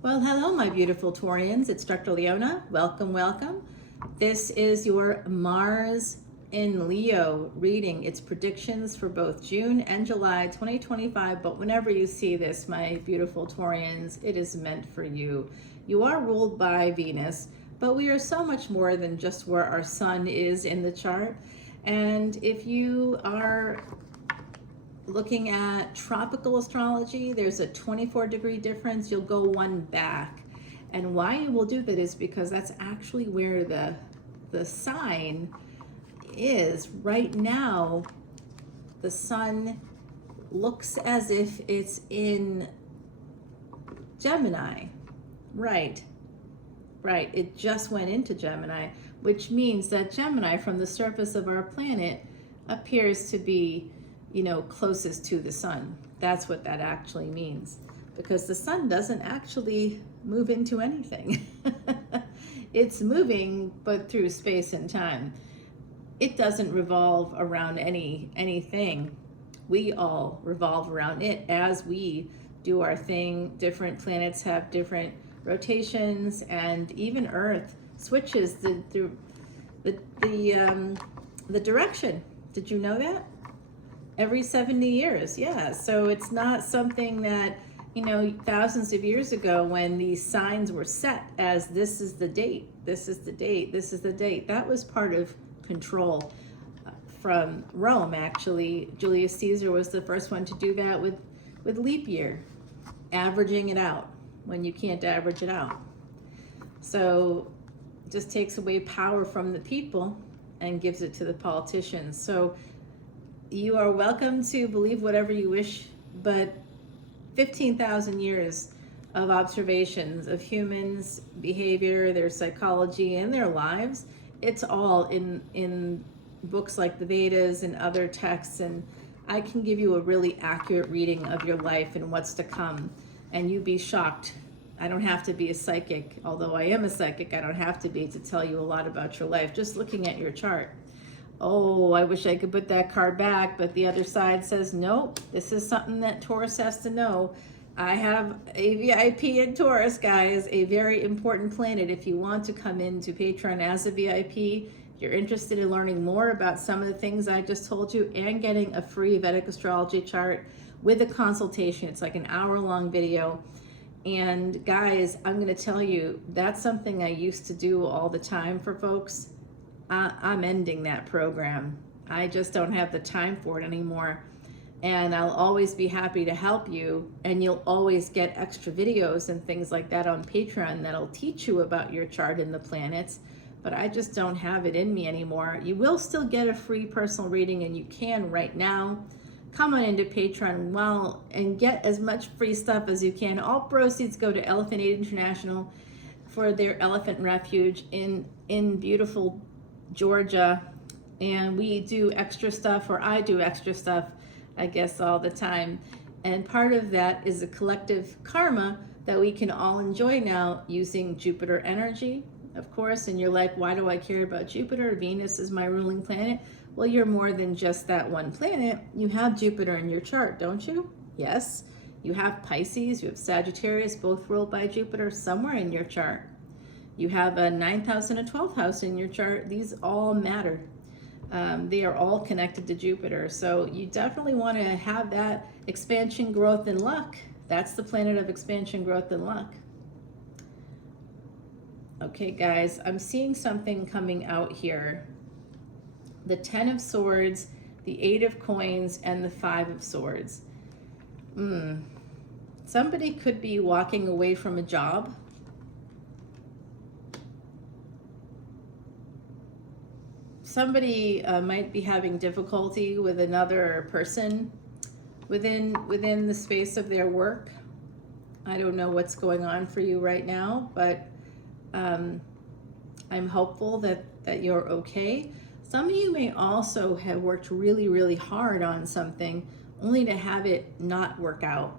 Well, hello, my beautiful Taurians. It's Dr. Leona. Welcome, welcome. This is your Mars in Leo reading. It's predictions for both June and July 2025. But whenever you see this, my beautiful Taurians, it is meant for you. You are ruled by Venus, but we are so much more than just where our sun is in the chart. And if you are looking at tropical astrology, there's a 24-degree difference. You'll go one back. And why you will do that is because that's actually where the sign is. Right now, the sun looks as if it's in Gemini. Right. It just went into Gemini, which means that Gemini from the surface of our planet appears to be closest to the sun. That's what that actually means, because the sun doesn't actually move into anything. It's moving, but through space and time. It doesn't revolve around anything. We all revolve around it as we do our thing. Different planets have different rotations, and even Earth switches the direction. Did you know that? Every 70 years, yeah. So it's not something that, thousands of years ago when these signs were set as this is the date, this is the date, this is the date. That was part of control from Rome, actually. Julius Caesar was the first one to do that with leap year, averaging it out when you can't average it out. So it just takes away power from the people and gives it to the politicians. So you are welcome to believe whatever you wish, but 15,000 years of observations of humans' behavior, their psychology, and their lives, it's all in books like the Vedas and other texts, and I can give you a really accurate reading of your life and what's to come, and you'd be shocked. I don't have to be a psychic, although I am a psychic, I don't have to be to tell you a lot about your life, just looking at your chart. Oh, I wish I could put that card back, but the other side says, nope, this is something that Taurus has to know. I have a VIP in Taurus, guys, a very important planet. If you want to come into Patreon as a VIP, if you're interested in learning more about some of the things I just told you and getting a free Vedic Astrology chart with a consultation. It's like an hour-long video. And guys, I'm going to tell you, that's something I used to do all the time for folks. I'm ending that program. I just don't have the time for it anymore. And I'll always be happy to help you. And you'll always get extra videos and things like that on Patreon that'll teach you about your chart and the planets. But I just don't have it in me anymore. You will still get a free personal reading, and you can right now. Come on into Patreon and get as much free stuff as you can. All proceeds go to Elephant Aid International for their elephant refuge in beautiful Georgia, and we do extra stuff, or I do extra stuff, I guess, all the time. And part of that is a collective karma that we can all enjoy now using Jupiter energy, of course. And you're like, why do I care about Jupiter? Venus is my ruling planet. Well, you're more than just that one planet. You have Jupiter in your chart, don't you? Yes. You have Pisces, you have Sagittarius, both ruled by Jupiter somewhere in your chart. You have a 9th house and a 12th house in your chart. These all matter. They are all connected to Jupiter. So you definitely want to have that expansion, growth, and luck. That's the planet of expansion, growth, and luck. Okay, guys, I'm seeing something coming out here. The 10 of Swords, the 8 of Coins, and the 5 of Swords. Somebody could be walking away from a job. Somebody might be having difficulty with another person within the space of their work. I don't know what's going on for you right now, but I'm hopeful that you're okay. Some of you may also have worked really, really hard on something only to have it not work out.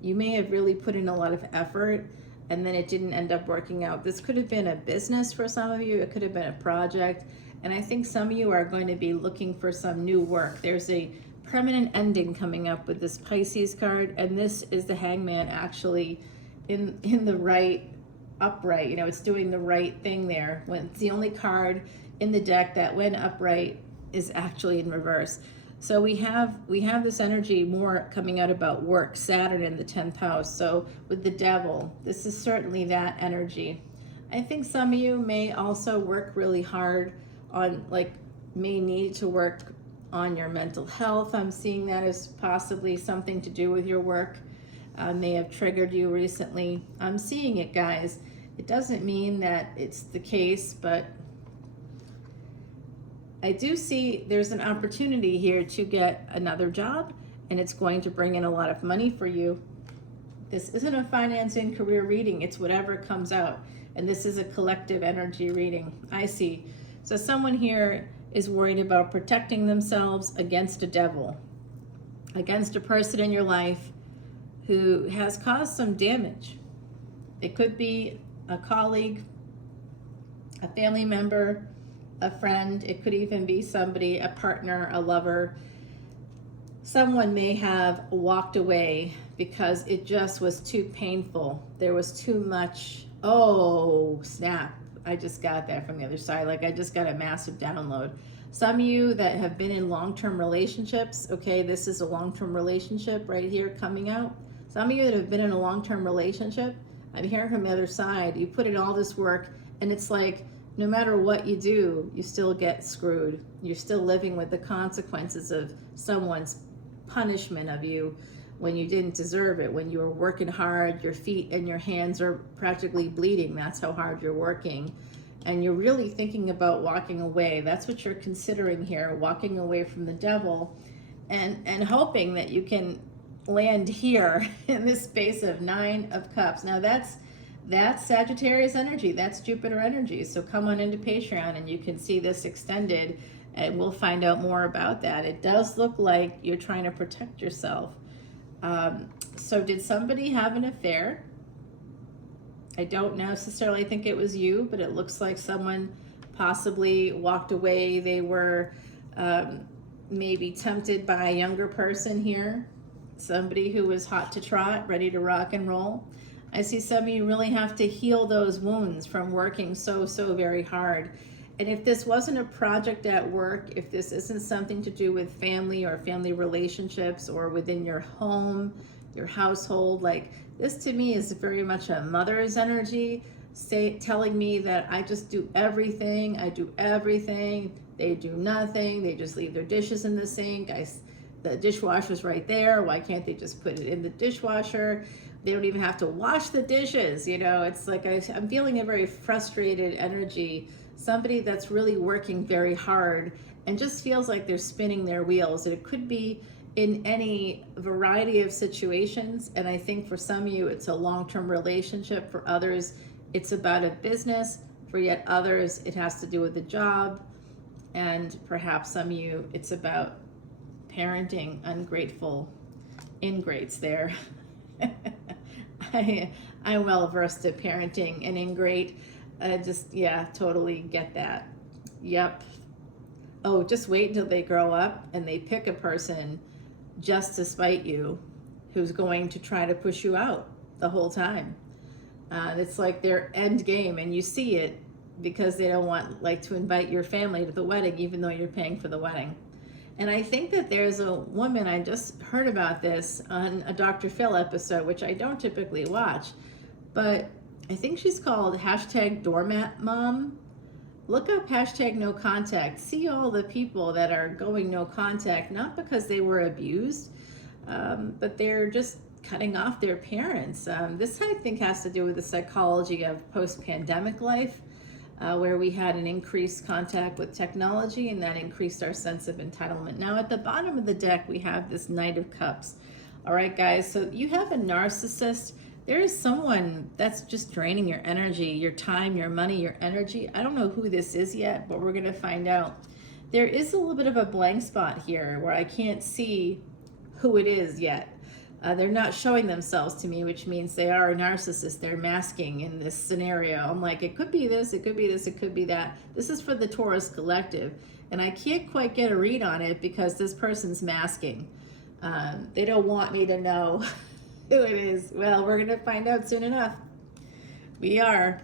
You may have really put in a lot of effort and then it didn't end up working out. This could have been a business for some of you. It could have been a project. And I think some of you are going to be looking for some new work. There's a permanent ending coming up with this Pisces card, and this is the Hangman actually in the right upright. You know, it's doing the right thing there. When it's the only card in the deck that when upright is actually in reverse. So we have this energy more coming out about work, Saturn in the 10th house. So with the devil, this is certainly that energy. I think some of you may also work really hard on, like, may need to work on your mental health. I'm seeing that as possibly something to do with your work. May have triggered you recently. I'm seeing it, guys. It doesn't mean that it's the case, but I do see there's an opportunity here to get another job, and it's going to bring in a lot of money for you. This isn't a finance and career reading. It's whatever comes out. And this is a collective energy reading. I see. So someone here is worried about protecting themselves against a devil, against a person in your life who has caused some damage. It could be a colleague, a family member, a friend. It could even be somebody, a partner, a lover. Someone may have walked away because it just was too painful. There was too much. Oh, snap. I just got that from the other side. Like, I just got a massive download. Some of you that have been in long-term relationships, okay, this is a long-term relationship right here coming out. Some of you that have been in a long-term relationship, I'm hearing from the other side, you put in all this work, and it's like, no matter what you do, you still get screwed. You're still living with the consequences of someone's punishment of you when you didn't deserve it, when you were working hard, your feet and your hands are practically bleeding. That's how hard you're working. And you're really thinking about walking away. That's what you're considering here, walking away from the devil and hoping that you can land here in this space of 9 of Cups. Now that's Sagittarius energy, that's Jupiter energy. So come on into Patreon and you can see this extended, and we'll find out more about that. It does look like you're trying to protect yourself. So did somebody have an affair? I don't necessarily think it was you, but it looks like someone possibly walked away. They were maybe tempted by a younger person here, somebody who was hot to trot, ready to rock and roll. I see some of you really have to heal those wounds from working so very hard. And if this wasn't a project at work, if this isn't something to do with family or family relationships or within your home, your household, like this to me is very much a mother's energy, telling me that I just do everything, I do everything, they do nothing, they just leave their dishes in the sink, the dishwasher's right there, why can't they just put it in the dishwasher? They don't even have to wash the dishes, you know. It's like I'm feeling a very frustrated energy, somebody that's really working very hard and just feels like they're spinning their wheels. And it could be in any variety of situations, and I think for some of you it's a long-term relationship, for others it's about a business, for yet others it has to do with a job, and perhaps some of you it's about parenting ungrateful ingrates there. I'm well versed at parenting and ingrate. Yeah, totally get that. Yep. Oh, just wait until they grow up and they pick a person just to spite you who's going to try to push you out the whole time. It's like their end game, and you see it because they don't want to invite your family to the wedding even though you're paying for the wedding. And I think that there's a woman, I just heard about this on a Dr. Phil episode, which I don't typically watch, but I think she's called #DoormatMom. Look up #no contact. See all the people that are going no contact, not because they were abused, but they're just cutting off their parents. This, I think, has to do with the psychology of post-pandemic life, where we had an increased contact with technology, and that increased our sense of entitlement. Now, at the bottom of the deck, we have this Knight of Cups. All right, guys, so you have a narcissist. There is someone that's just draining your energy, your time, your money, your energy. I don't know who this is yet, but we're going to find out. There is a little bit of a blank spot here where I can't see who it is yet. They're not showing themselves to me, which means they are a narcissist. They're masking in this scenario. I'm like, it could be this, it could be this, it could be that. This is for the Taurus collective, and I can't quite get a read on it because this person's masking. They don't want me to know Who it is? Well, we're going to find out soon enough. We are.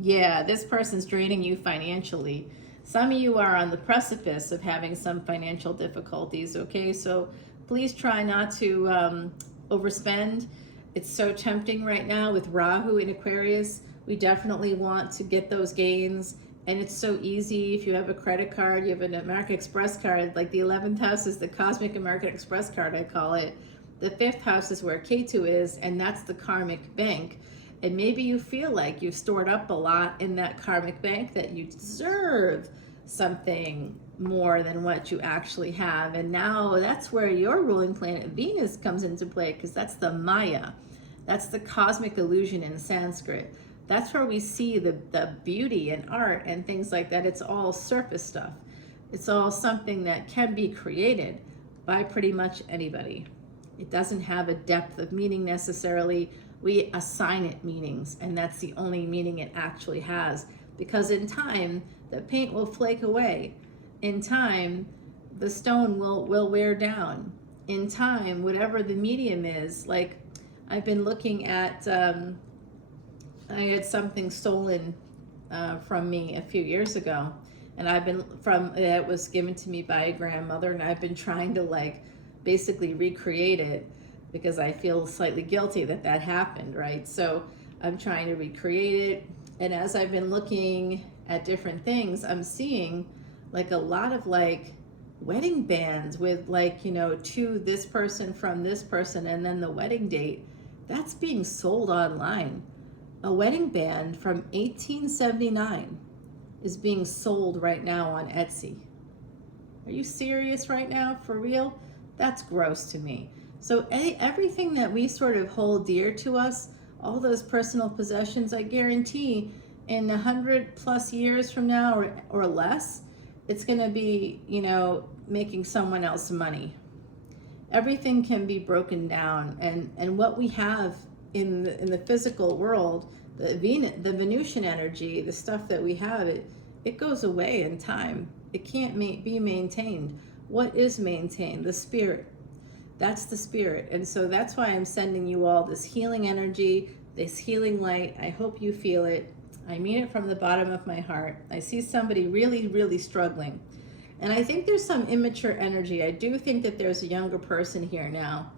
Yeah, this person's draining you financially. Some of you are on the precipice of having some financial difficulties, okay? So please try not to overspend. It's so tempting right now with Rahu in Aquarius. We definitely want to get those gains. And it's so easy. If you have a credit card, you have an American Express card, like the 11th house is the Cosmic American Express card, I call it. The 5th house is where Ketu is, and that's the karmic bank. And maybe you feel like you've stored up a lot in that karmic bank, that you deserve something more than what you actually have. And now that's where your ruling planet Venus comes into play, because that's the Maya. That's the cosmic illusion in Sanskrit. That's where we see the beauty and art and things like that. It's all surface stuff. It's all something that can be created by pretty much anybody. It doesn't have a depth of meaning necessarily. We assign it meanings, and that's the only meaning it actually has. Because in time, the paint will flake away. In time, the stone will wear down. In time, whatever the medium is, like I've been looking at, I had something stolen from me a few years ago, and it was given to me by a grandmother, and I've been trying to like basically recreate it, because I feel slightly guilty that happened, right? So I'm trying to recreate it. And as I've been looking at different things, I'm seeing like a lot of like wedding bands with like, to this person from this person, and then the wedding date, that's being sold online. A wedding band from 1879 is being sold right now on Etsy. Are you serious right now? For real? That's gross to me. So everything that we sort of hold dear to us, all those personal possessions, I guarantee in 100+ years from now or less, it's going to be, making someone else money. Everything can be broken down, and what we have in the physical world, the Venusian energy, the stuff that we have, it goes away in time. It can't be maintained. What is maintained? The spirit. That's the spirit. And so that's why I'm sending you all this healing energy, this healing light. I hope you feel it. I mean it from the bottom of my heart. I see somebody really, really struggling. And I think there's some immature energy. I do think that there's a younger person here now.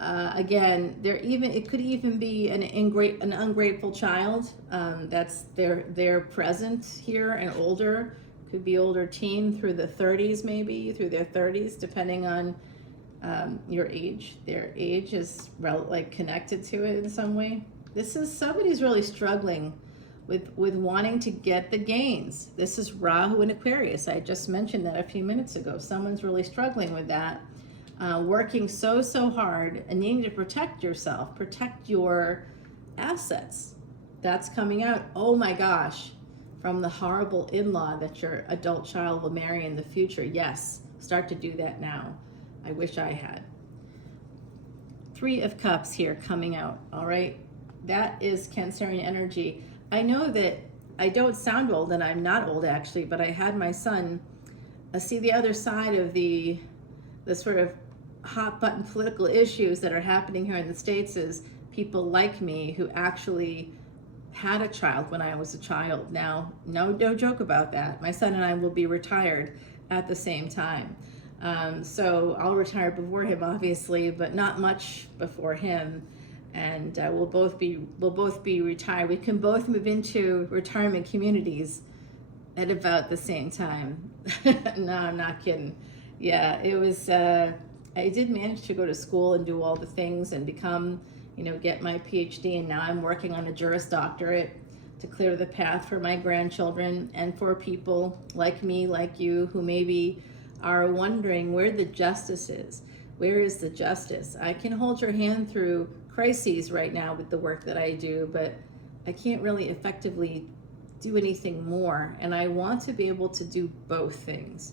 Again, it could even be an ungrateful child. That's they're present here and older. Could be older teen through the 30s, maybe through their 30s, depending on your age. Their age is like connected to it in some way. This is somebody's really struggling with wanting to get the gains. This is Rahu in Aquarius. I just mentioned that a few minutes ago. Someone's really struggling with that. Working so hard and needing to protect yourself, protect your assets. That's coming out, oh my gosh, from the horrible in-law that your adult child will marry in the future. Yes, start to do that now. I wish I had. 3 of Cups here coming out, all right? That is Cancerian energy. I know that I don't sound old, and I'm not old actually, but I had my son see the other side of the sort of hot button political issues that are happening here in the States, is people like me who actually had a child when I was a child. Now, no joke about that. My son and I will be retired at the same time. So I'll retire before him, obviously, but not much before him. And we'll both be retired. We can both move into retirement communities at about the same time. No, I'm not kidding. Yeah, it was. I did manage to go to school and do all the things and become, get my PhD, and now I'm working on a Juris Doctorate to clear the path for my grandchildren and for people like me, like you, who maybe are wondering where the justice is. Where is the justice? I can hold your hand through crises right now with the work that I do, but I can't really effectively do anything more. And I want to be able to do both things.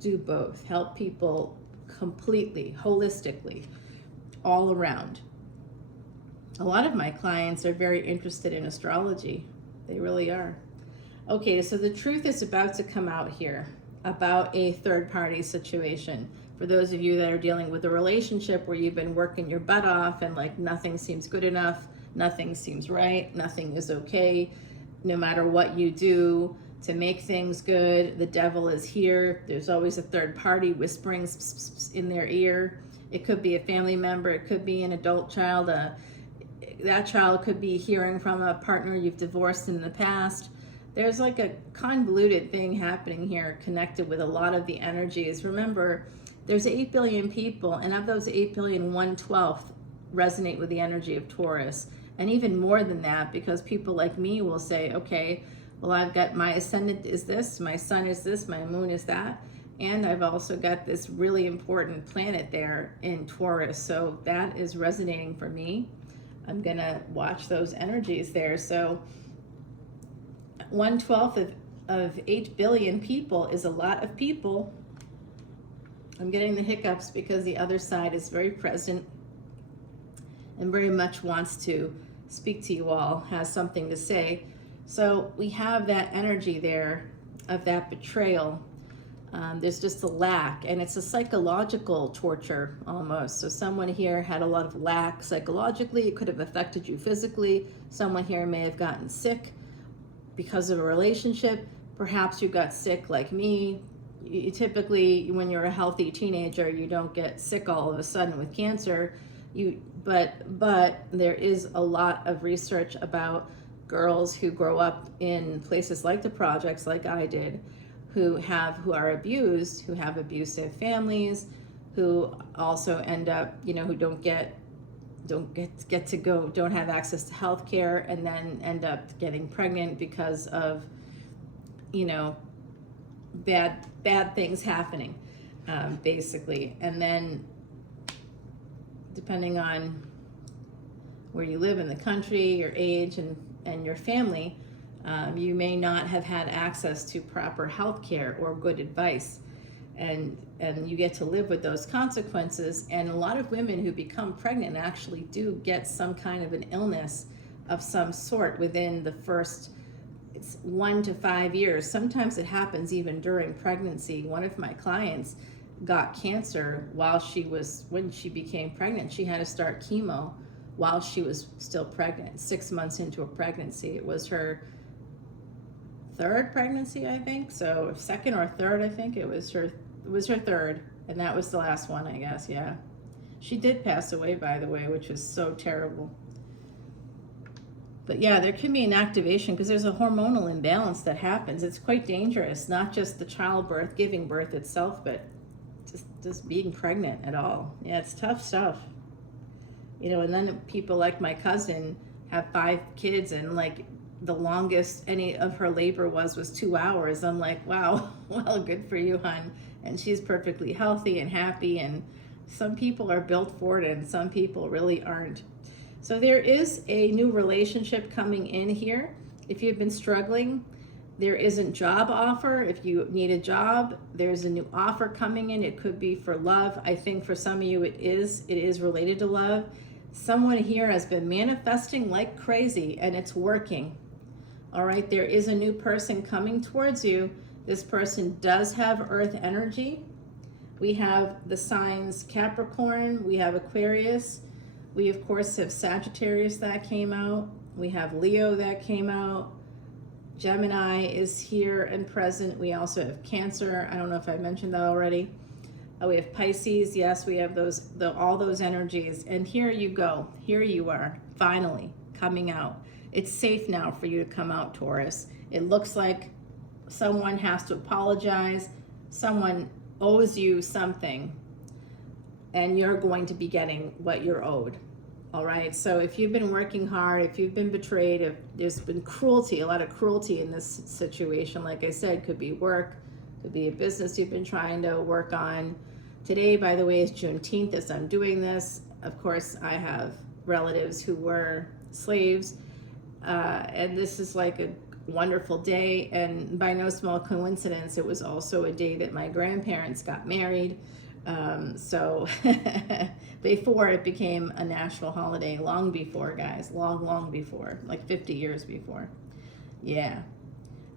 Do both. Help people completely, holistically, all around. A lot of my clients are very interested in astrology. They really are. Okay, so the truth is about to come out here about a third-party situation. For those of you that are dealing with a relationship where you've been working your butt off and like nothing seems good enough, nothing seems right, nothing is okay, no matter what you do to make things good, the devil is here. There's always a third party whispering in their ear. It could be a family member, it could be an adult child, that child could be hearing from a partner you've divorced in the past. There's like a convoluted thing happening here connected with a lot of the energies. Remember, there's 8 billion people, and of those 8 billion, 1/12 resonate with the energy of Taurus. And even more than that, because people like me will say, okay, well, I've got my ascendant is this, my sun is this, my moon is that, and I've also got this really important planet there in Taurus. So that is resonating for me. I'm gonna watch those energies there. So 1/12 of 8 billion people is a lot of people. I'm getting the hiccups because the other side is very present and very much wants to speak to you all, has something to say. So we have that energy there of that betrayal. There's just a lack, and it's a psychological torture almost. So someone here had a lot of lack psychologically. It could have affected you physically. Someone here may have gotten sick because of a relationship. Perhaps you got sick like me. You typically, when you're a healthy teenager, you don't get sick all of a sudden with cancer. But there is a lot of research about girls who grow up in places like the projects, like I did, who are abused, who have abusive families, who also end up, who don't get to go, don't have access to health care, and then end up getting pregnant because of, bad things happening, basically. And then depending on where you live in the country, your age, and your family, you may not have had access to proper health care or good advice. And you get to live with those consequences. And a lot of women who become pregnant actually do get some kind of an illness of some sort within the first 1 to 5 years. Sometimes it happens even during pregnancy. One of my clients got cancer when she became pregnant. She had to start chemo while she was still pregnant, 6 months into a pregnancy. It was her third pregnancy, I think. So second or third, I think it was her third, and that was the last one, I guess. Yeah, she did pass away, by the way, which was so terrible. But yeah, there can be an activation because there's a hormonal imbalance that happens. It's quite dangerous, not just the childbirth, giving birth itself, but just being pregnant at all. Yeah, it's tough stuff. And then people like my cousin have 5 kids, and like the longest any of her labor was 2 hours. I'm like, wow, well, good for you, hon. And she's perfectly healthy and happy, and some people are built for it and some people really aren't. So there is a new relationship coming in here. If you've been struggling, there is a job offer. If you need a job, there's a new offer coming in. It could be for love. I think for some of you it is related to love. Someone here has been manifesting like crazy and it's working. All right, there is a new person coming towards you. This person does have earth energy. We have the signs Capricorn, we have Aquarius, we of course have Sagittarius that came out, we have Leo that came out, Gemini is here and present, we also have Cancer, I don't know if I mentioned that already. We have Pisces, yes, we have all those energies, and here you go, here you are, finally coming out. It's safe now for you to come out, Taurus. It looks like someone has to apologize, someone owes you something, and you're going to be getting what you're owed. All right, so if you've been working hard, if you've been betrayed, if there's been cruelty, a lot of cruelty in this situation, like I said, could be work, could be a business you've been trying to work on. Today, by the way, is Juneteenth as I'm doing this. Of course, I have relatives who were slaves, and this is like a wonderful day, and by no small coincidence, it was also a day that my grandparents got married. So before it became a national holiday, long before, guys, long before, like 50 years before. Yeah.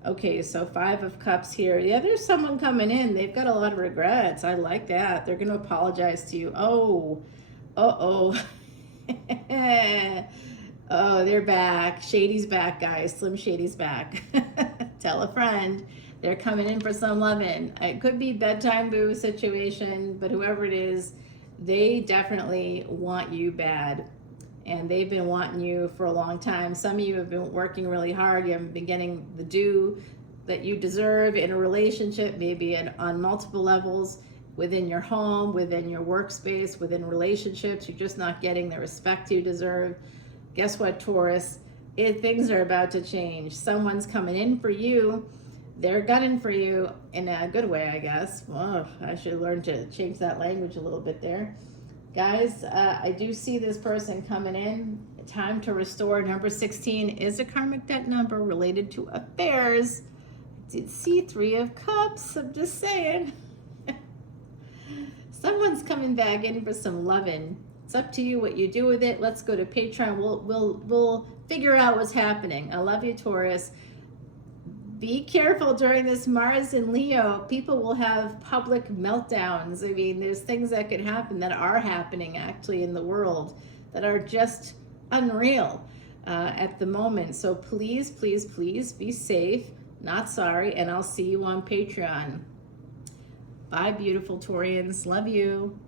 Okay, so 5 of Cups here. Yeah, there's someone coming in. They've got a lot of regrets. I like that. They're going to apologize to you. Oh, uh-oh. Oh, they're back. Shady's back, guys. Slim Shady's back. Tell a friend. They're coming in for some loving. It could be bedtime boo situation, but whoever it is, they definitely want you bad. And they've been wanting you for a long time. Some of you have been working really hard. You haven't been getting the due that you deserve in a relationship, maybe on multiple levels, within your home, within your workspace, within relationships. You're just not getting the respect you deserve. Guess what, Taurus? Things are about to change. Someone's coming in for you. They're gunning for you in a good way, I guess. Well, I should learn to change that language a little bit there. Guys, I do see this person coming in. Time to restore. Number 16 is a karmic debt number related to affairs. I did see 3 of Cups. I'm just saying. Someone's coming back in for some loving. It's up to you what you do with it. Let's go to Patreon. We'll figure out what's happening. I love you, Taurus. Be careful during this Mars and Leo. People will have public meltdowns. I mean, there's things that could happen that are happening actually in the world that are just unreal at the moment. So please, please, please be safe. Not sorry. And I'll see you on Patreon. Bye, beautiful Taurians. Love you.